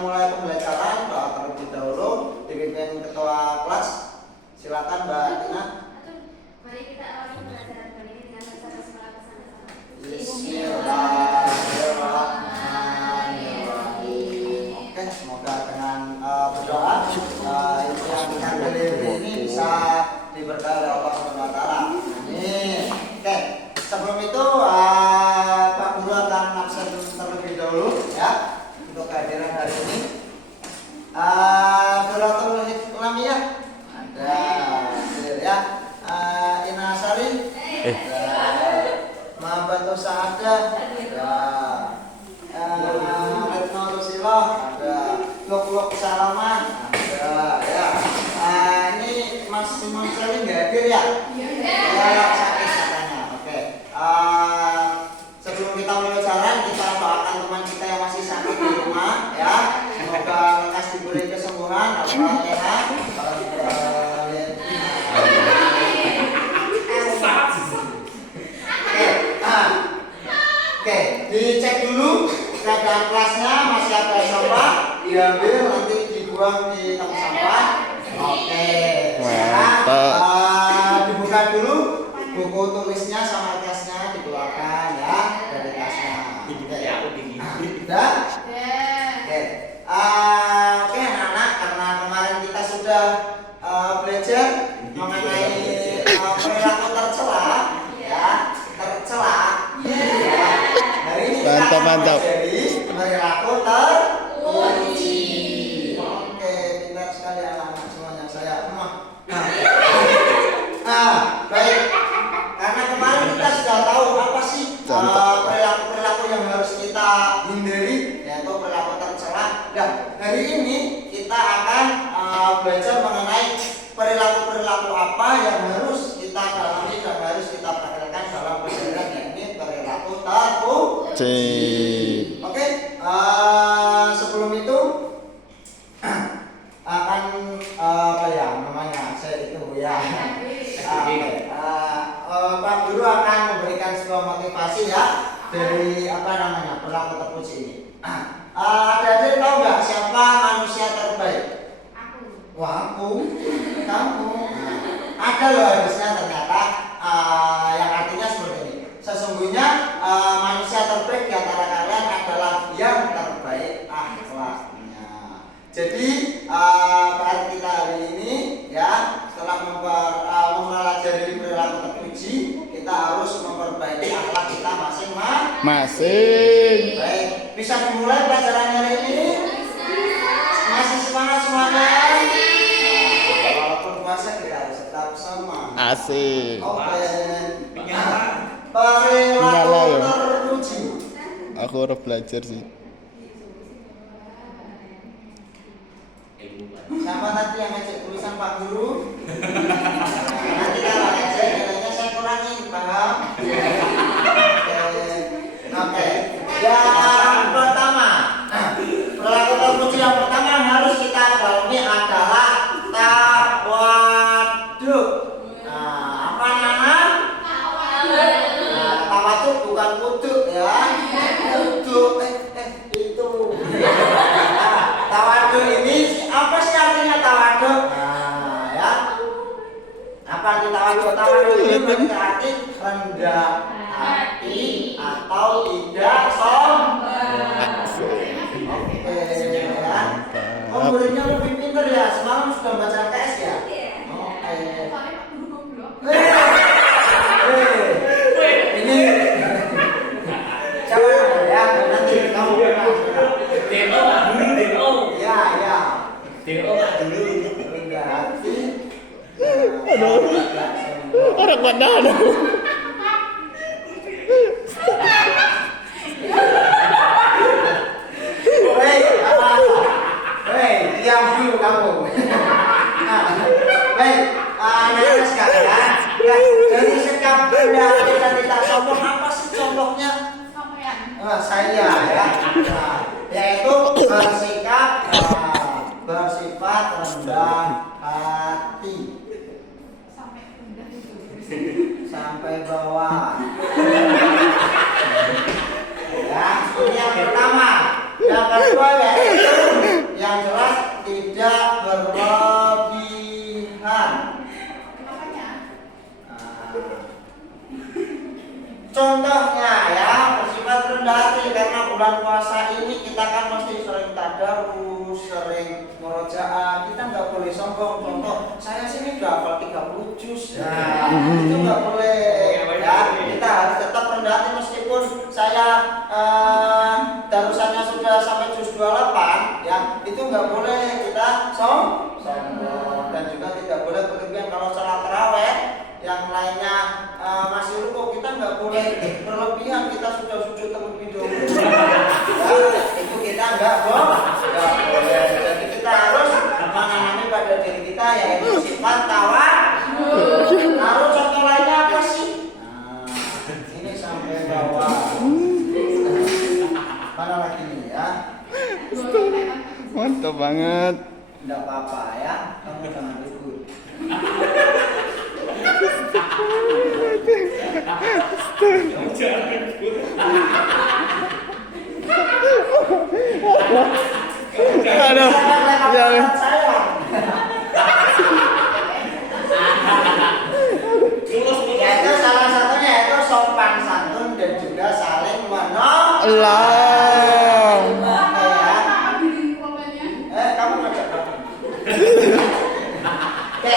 mulai pembelajaran, doa terlebih dahulu dipimpin ketua kelas. Silakan Mbak Tina. Mari kita awali pembelajaran kali ini dengan bersama bersama. Bismillahirrahmanirrahim. Oke, semoga dengan berdoa ilmu yang kita beli ini bisa diberkahi oleh Allah Subhanahu wa taala. Amin. Oke, sebelum itu Pak Guru akan absen terlebih dahulu ya untuk kehadiran hari ini. Suratul Islamiyah ada ya. Ina Sarin Mahabbatu Sa'adah ada Retno Rusilah ada Luk Salaman ada ya. Ini Mas Simon Sarin nggak hadir ya? Ya, sakit katanya. Oke. Sebelum kita mulai acara, kita doakan teman kita yang masih sakit di rumah ya. Semoga lekas diberi kesembuhan. Al-Fatihah. Oke, dicek dulu keadaan kelasnya, masih ada sampah, diambil nanti dibuang di tong sampah. Oke, sekarang dibuka dulu buku tulisnya sama tasnya dikeluarkan ya dari tasnya. Sudah? Oke anak-anak, karena kemarin kita sudah belajar mengenai perilaku tercela ya, tercela. Hari ini kita akan mempelajari perilaku terpuji. Oke, pintar sekali anak-anak semuanya. Saya baik. Karena kemarin kita sudah tahu apa sih perilaku-perilaku yang harus kita hindari, yaitu perilaku tercela. Nah, hari ini kita akan belajar mengenai perilaku-perilaku apa yang harus kita dalami dan harus kita praktekkan dalam keseharian, yakni perilaku terpuji. Oke, sebelum itu akan apa ya namanya saya itu ya. Pak Guru akan memberikan sebuah motivasi ya dari apa namanya perilaku terpuji ini. Ada tahu nggak siapa manusia terbaik? Aku. Wah, aku, kamu. Ada loh harusnya ternyata yang artinya seperti ini. Sesungguhnya manusia terbaik di antara kalian adalah yang terbaik akhlaknya. Jadi PR kita hari ini ya setelah mempelajari perilaku terpuji, kita harus memperbaiki akhlak kita masing-masing. Baik, bisa dimulai pelajaran hari ini? Masih semangat semuanya? Walaupun puasa kita harus tetap semangat. Asik. Oke. Perilaku terpuji. Aku harus belajar sih. Siapa tadi yang ngecek tulisan Pak Guru? Nanti kalau ngecek katanya saya kurangin, paham? Oke. Yang pertama, perilaku terpuji yang pertama yang harus kita dalami adalah tawaduk. Apa nama? Tawaduk bukan kuduk ya. Kuduk itu. Tawaduk ini apa sih artinya tawaduk? Ya. Apa arti tawaduk? Tawaduk ini berarti rendah hati atau tidak sombong. Oke ya. Oh, muridnya lebih pintar ya. Semalam sudah baca KS ya. Oke. Ini coba ya nanti kamu Orang mana? Diam dulu kamu. Baik, anak-anak sekalian, dari sikap benda kita tidak sombong, apa sih contohnya? Saya ya, yaitu bersifat rendah hati. Sampai contohnya ya, bersifat rendah hati karena bulan puasa ini kita kan mesti sering tadarus, sering murojaah. Kita nggak boleh sombong. Contoh, saya sini udah hafal 30 juz. Nah, itu nggak boleh. Ya, kita harus tetap rendah hati meskipun saya darusannya sudah sampai juz 28, ya itu nggak boleh kita sombong. Dan juga tidak boleh berlebihan kalau salat tarawih yang lainnya masih rukuk, kita nggak boleh berlebihan, kita sudah sujud terlebih dahulu. Ya, itu kita nggak boleh. Jadi kita harus menanami pada diri kita yaitu sifat tawadhu. Lalu contoh lainnya apa sih? Nah, ini sampai bawah. Mana lagi nih ya? Mantap banget. Tidak apa-apa ya, kamu jangan ribut. Aduh, jangan. Yaitu salah satunya itu sopan santun dan juga saling menolong. Allah. Oke ya. Kamu ngajak berapa? Oke.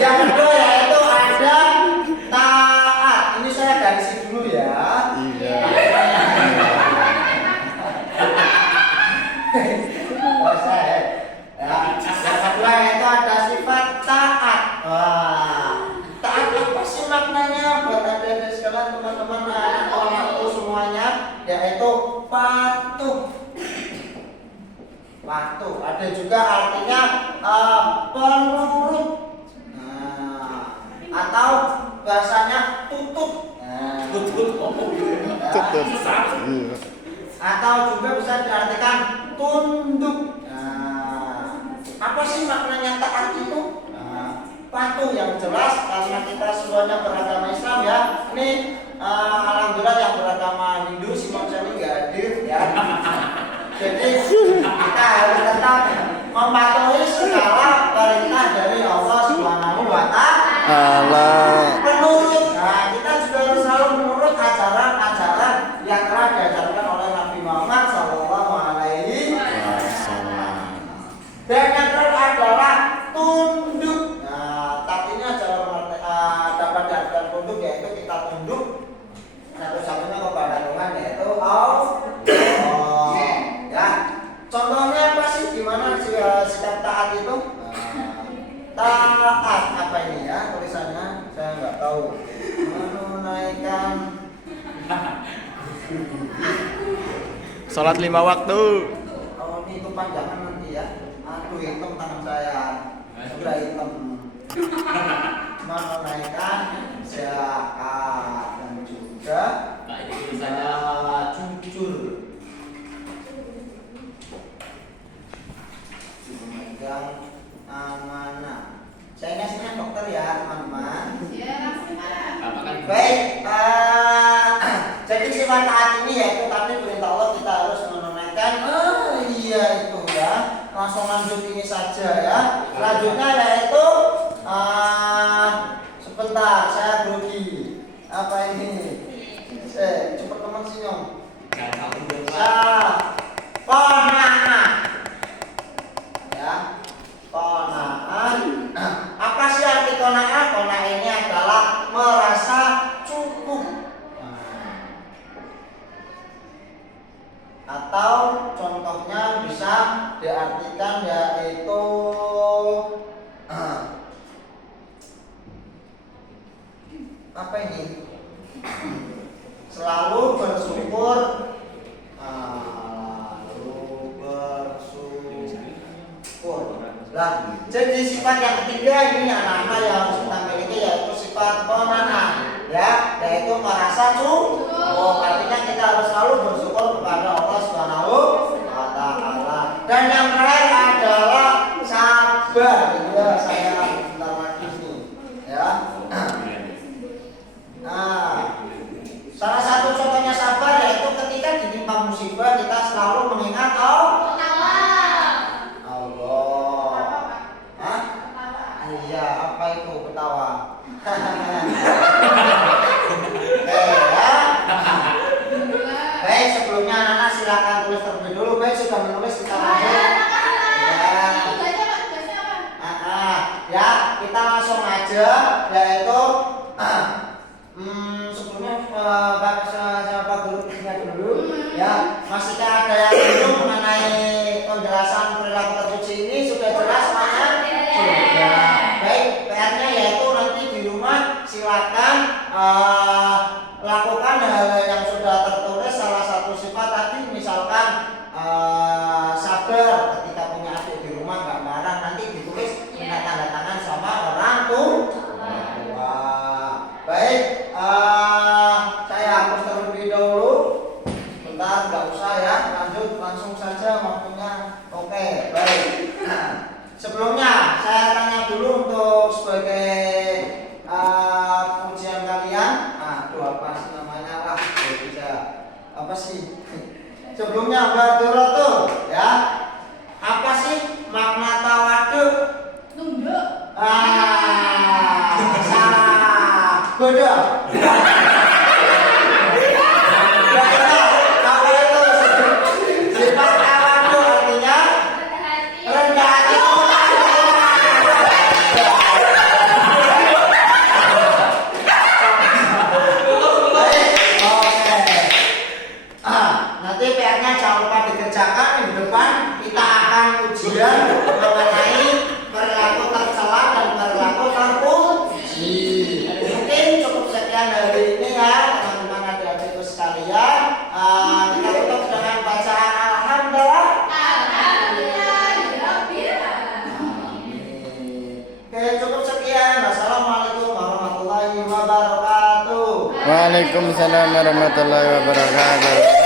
Yang kedua yaitu ada taat. Ini saya garisi dulu ya. Iya. Yang kedua yaitu ada sifat taat. Wah, taat apa sih maknanya buat adik-adik sekalian, teman-teman, anak-anakku semuanya, yaitu patuh. Patuh. Ada juga artinya penurut. Nah, atau bahasanya tutup. Nah, Tutup. Iya. atau juga bisa diartikan tunduk. Nah, apa sih maknanya taat itu? Nah, patuh yang jelas karena kita semuanya beragama Islam ya. Ini alhamdulillah yang beragama Hindu Simon Sani nggak hadir ya. Jadi kita harus tetap mematuhi segala perintah dari Allah Subhanahu wa Ta'ala. Menurut, nah kita juga harus selalu menurut ajaran-ajaran yang telah diajarkan oleh Nabi Muhammad Sallallahu Alaihi Wasallam. Dan yang terakhir adalah tunduk. Nah, artinya dapat diartikan tunduk yaitu kita tunduk satu-satunya kepada Tuhan yaitu Allah. Ya, contohnya apa sih? Gimana sikap taat itu? Taat apa ini ya tulisannya? Saya nggak tahu. Menunaikan Salat 5 waktu. Oh, ini kepanjangan nanti ya. Aduh, hitam tangan saya. Sudah hitam. Menunaikan zakat dan juga jujur. Memegang amanah. Saya kasihnya dokter ya teman-teman. Baik, jadi sifat taat ini yaitu tadi perintah Allah kita harus menunaikan. Iya itu ya. Langsung lanjut ini saja ya. Selanjutnya yaitu sebentar saya grogi. Apa ini? Cepat teman senyum. Qanaah. Ya, qanaah. Apa sih arti qanaah? Qanaah ini adalah merasa cukup. Atau contohnya bisa diartikan yaitu apa ini? Selalu bersyukur. Lah, jadi sifat yang ketiga ini anak-anak yang harus kita miliki yaitu sifat qanaah, ya, yaitu merasa cukup. Artinya kita harus selalu bersyukur kepada Allah Subhanahu wa Ta'ala. Dan yang terakhir adalah sabar. Ya, saya bentar lagi nih, ya. Nah, salah satu contohnya sabar yaitu ketika ditimpa musibah kita selalu mengingat Allah. Iya, apa itu ketawa? Ya. Masih ada yang belum mengenai penjelasan perilaku terpuji ini sudah jelas semuanya? Sudah. Baik, PR-nya yaitu nanti di rumah silakan lakukan hal yang sudah tertulis. Salah satu sifat tadi misalkan sabar ketika punya adik di rumah, nggak marah, nanti ditulis minta tanda tangan sama orang tua. Baik, saya hapus terlebih dahulu. Bentar, nggak usah ya, lanjut langsung saja waktunya. Oke, baik. Nah, sebelumnya saya tanya dulu untuk sebagai ujian kalian. Aduh, apa sih namanya lah? Bisa apa sih? Sebelumnya Mbak Dorotul, ya. Apa sih makna tawaduk? Nunduk. Salah. Bodoh. Apa itu? Sifat tawaduk artinya rendah hati. Nanti PR-nya jangan lupa dikerjakan. Minggu depan kita akan ujian mengenai perilaku tercela dan perilaku terpuji. Mungkin cukup sekian dari ini ya teman-teman adik-adikku sekalian. Kita tutup dengan bacaan alhamdulillah. Oke, cukup sekian. Wassalamualaikum warahmatullahi wabarakatuh. Waalaikumsalam warahmatullahi wabarakatuh.